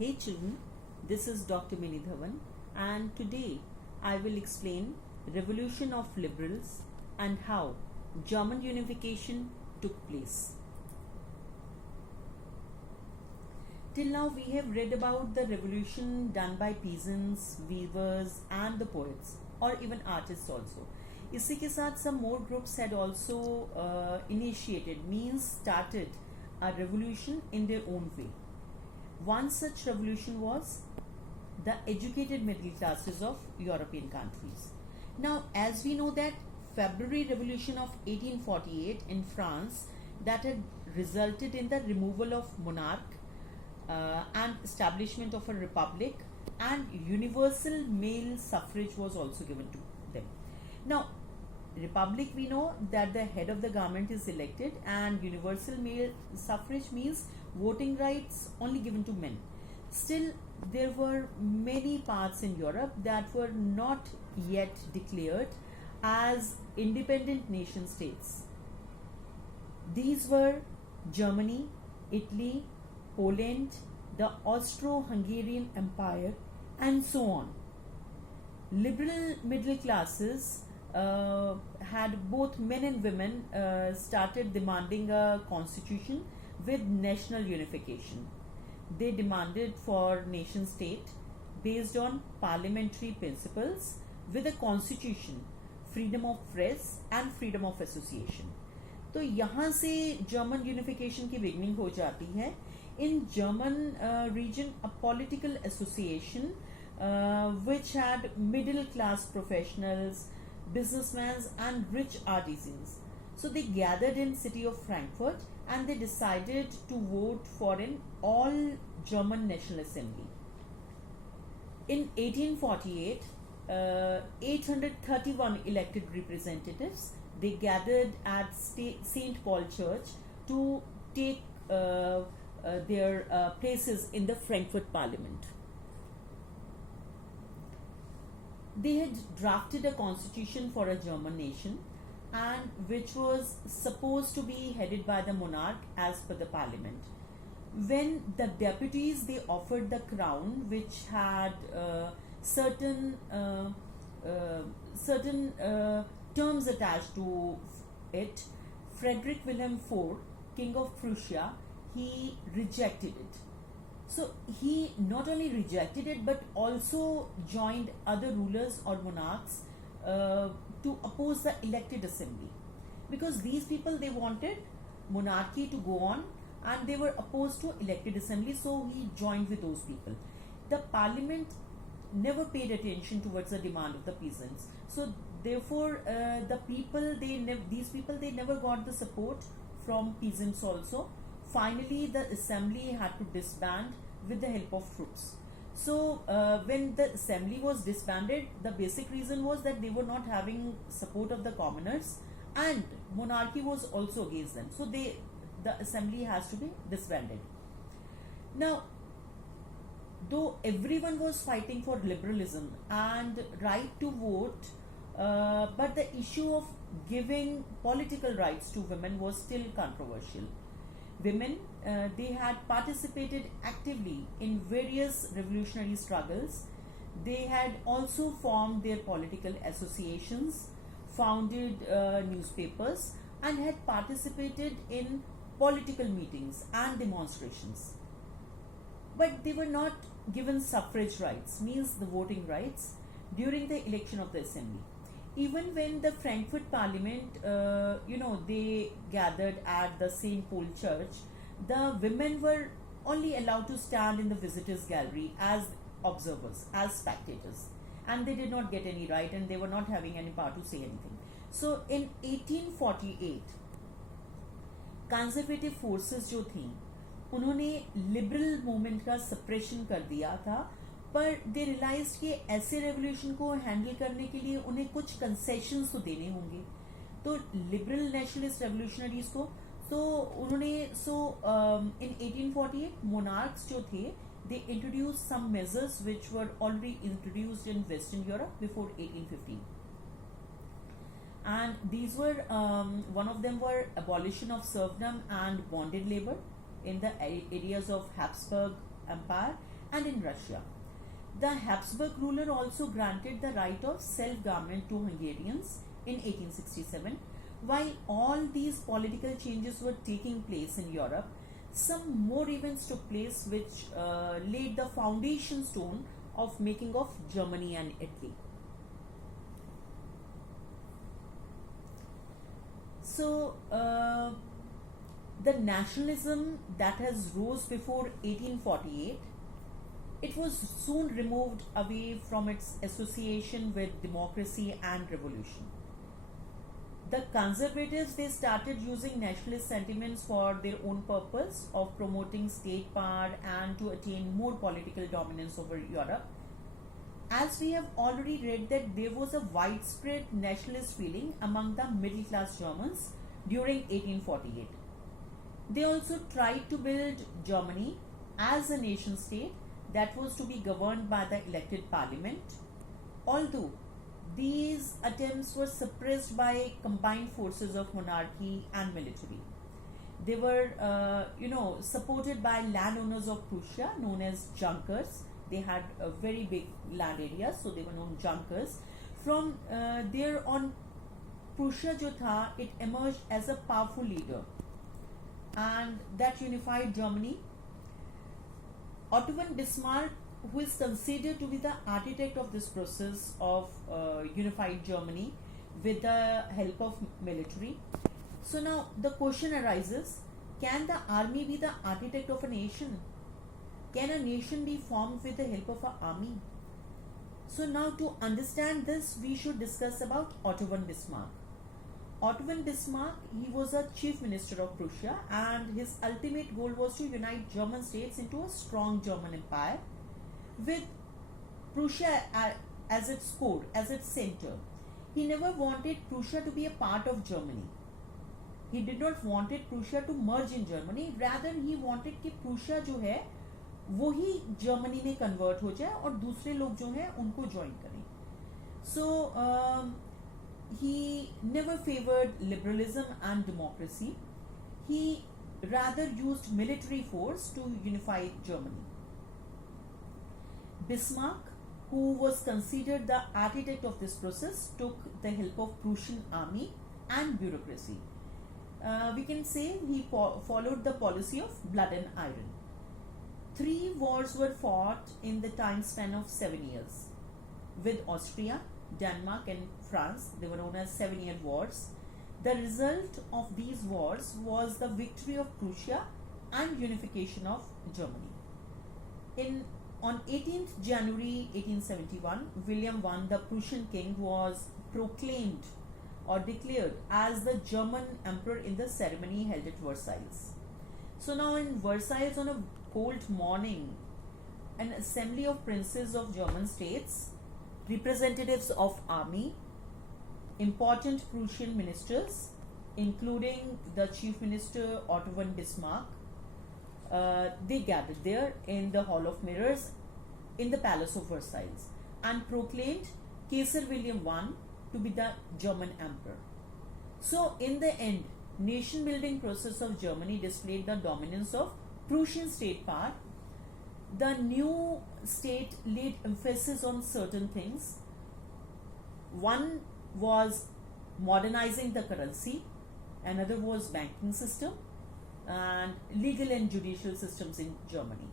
Hey children, this is Dr. Mini Dhawan and today I will explain Revolution of Liberals and how German unification took place. Till now we have read about the revolution done by peasants, weavers and the poets or even artists also. इसी के साथ some more groups had also started a revolution in their own way. One such revolution was the educated middle classes of European countries. Now, as we know that February Revolution of 1848 in France that had resulted in the removal of monarch and establishment of a republic, and universal male suffrage was also given to them. Now, republic, we know that the head of the government is elected, and universal male suffrage means voting rights only given to men. Still, there were many parts in Europe that were not yet declared as independent nation states. These were Germany, Italy, Poland, the Austro-Hungarian Empire, and so on. Liberal middle classes had both men and women started demanding a constitution with national unification. They demanded for nation state based on parliamentary principles with a constitution, freedom of press and freedom of association. तो यहाँ से German unification की beginning हो जाती है. In German region, a political association which had middle class professionals, businessmen and rich artisans. So they gathered in city of Frankfurt and they decided to vote for an all German National Assembly. In 1848, 831 elected representatives, they gathered at St. Paul Church to take their places in the Frankfurt Parliament. They had drafted a constitution for a German nation, and which was supposed to be headed by the monarch as per the parliament. When the deputies, they offered the crown, which had certain terms attached to it, Frederick Wilhelm IV, King of Prussia, he rejected it. So he not only rejected it but also joined other rulers or monarchs to oppose the elected assembly, because these people, they wanted monarchy to go on and they were opposed to elected assembly, so he joined with those people. The parliament never paid attention towards the demand of the peasants, so therefore the people, these people, they never got the support from peasants also. Finally, the assembly had to disband with the help of troops. So when the assembly was disbanded, the basic reason was that they were not having support of the commoners and monarchy was also against them. So the assembly has to be disbanded. Now, though everyone was fighting for liberalism and right to vote, but the issue of giving political rights to women was still controversial. Women, they had participated actively in various revolutionary struggles. They had also formed their political associations, founded newspapers, and had participated in political meetings and demonstrations. But they were not given suffrage rights, means the voting rights, during the election of the assembly. Even when the Frankfurt Parliament, they gathered at the St. Paul Church, the women were only allowed to stand in the visitors' gallery as observers, as spectators, and they did not get any right and they were not having any power to say anything. So in 1848, conservative forces जो थी, उन्होंने liberal movement का suppression कर दिया था, पर दे realise कि ऐसे रेवोल्यूशन को हैंडल करने के लिए उन्हें कुछ कंसेशंस तो देने होंगे. तो लिबरल नेशनलिस्ट रेवोल्यूशनरीज को तो उन्होंने इन 1848 मोनार्क्स जो थे, they introduce some measures which were already introduced in western Europe before 1815. And these were one of them were abolition of serfdom and bonded labor in the areas of Habsburg Empire, and in Russia. The Habsburg ruler also granted the right of self-government to Hungarians in 1867. While all these political changes were taking place in Europe, some more events took place which laid the foundation stone of making of Germany and Italy. So, the nationalism that has rose before 1848, it was soon removed away from its association with democracy and revolution. The conservatives, they started using nationalist sentiments for their own purpose of promoting state power and to attain more political dominance over Europe. As we have already read that there was a widespread nationalist feeling among the middle class Germans during 1848. They also tried to build Germany as a nation state that was to be governed by the elected parliament, although these attempts were suppressed by combined forces of monarchy and military. They were, supported by landowners of Prussia known as Junkers. They had a very big land area, so they were known Junkers. From there on, Prussia jo tha, it emerged as a powerful leader, and that unified Germany. Otto von Bismarck, who is considered to be the architect of this process of unified Germany with the help of military. So now the question arises, can the army be the architect of a nation? Can a nation be formed with the help of an army? So now to understand this, we should discuss about Otto von Bismarck. Otto von Bismarck, he was a chief minister of Prussia, and his ultimate goal was to unite German states into a strong German empire with Prussia as its core, as its center. He never wanted Prussia to be a part of Germany. He did not wanted Prussia to merge in Germany. Rather, he wanted कि Prussia जो है वो ही Germany में convert हो जाए और दूसरे लोग जो हैं उनको ज्वाइन करें. So he never favored liberalism and democracy. He rather used military force to unify Germany. Bismarck, who was considered the architect of this process, took the help of Prussian army and bureaucracy. We can say he followed the policy of blood and iron. 3 wars were fought in the time span of 7 years with Austria, Denmark and France. They were known as 7-year wars. The result of these wars was the victory of Prussia and unification of Germany. On 18th January 1871, William I, the Prussian king, was proclaimed or declared as the German emperor in the ceremony held at Versailles. So now in Versailles, on a cold morning, an assembly of princes of German states, representatives of army, important Prussian ministers, including the chief minister Otto von Bismarck, they gathered there in the Hall of Mirrors in the Palace of Versailles and proclaimed Kaiser William I to be the German emperor. So in the end, nation building process of Germany displayed the dominance of Prussian state power. The new state laid emphasis on certain things. One was modernizing the currency, another was banking system, and legal and judicial systems in Germany.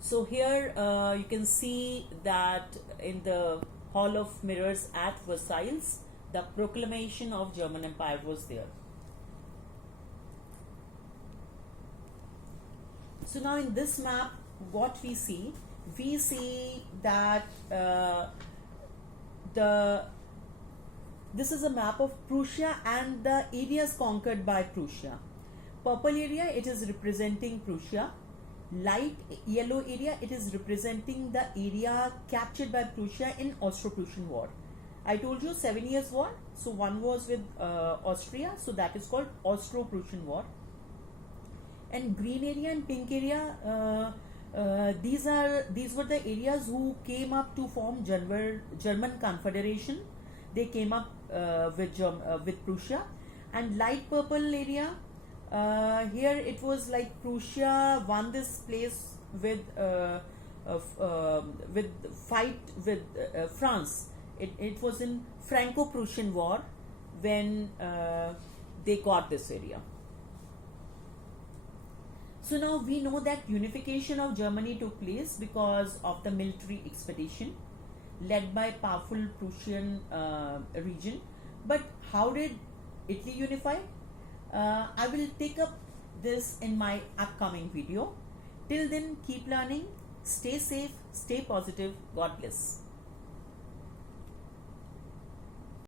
So here you can see that in the Hall of Mirrors at Versailles, the proclamation of German Empire was there. So now in this map, what we see that this is a map of Prussia and the areas conquered by Prussia. Purple area, it is representing Prussia. Light yellow area, it is representing the area captured by Prussia in Austro-Prussian War. I told you 7 years war. So one was with Austria, so that is called Austro-Prussian War. And green area and pink area, these were the areas who came up to form German Confederation. They came up with Prussia. And light purple area, Here it was like Prussia won this place with fight with France. It was in Franco-Prussian War when they got this area. So now we know that unification of Germany took place because of the military expedition led by powerful Prussian region. But how did Italy unify? I will take up this in my upcoming video. Till then, keep learning, stay safe, stay positive. God bless.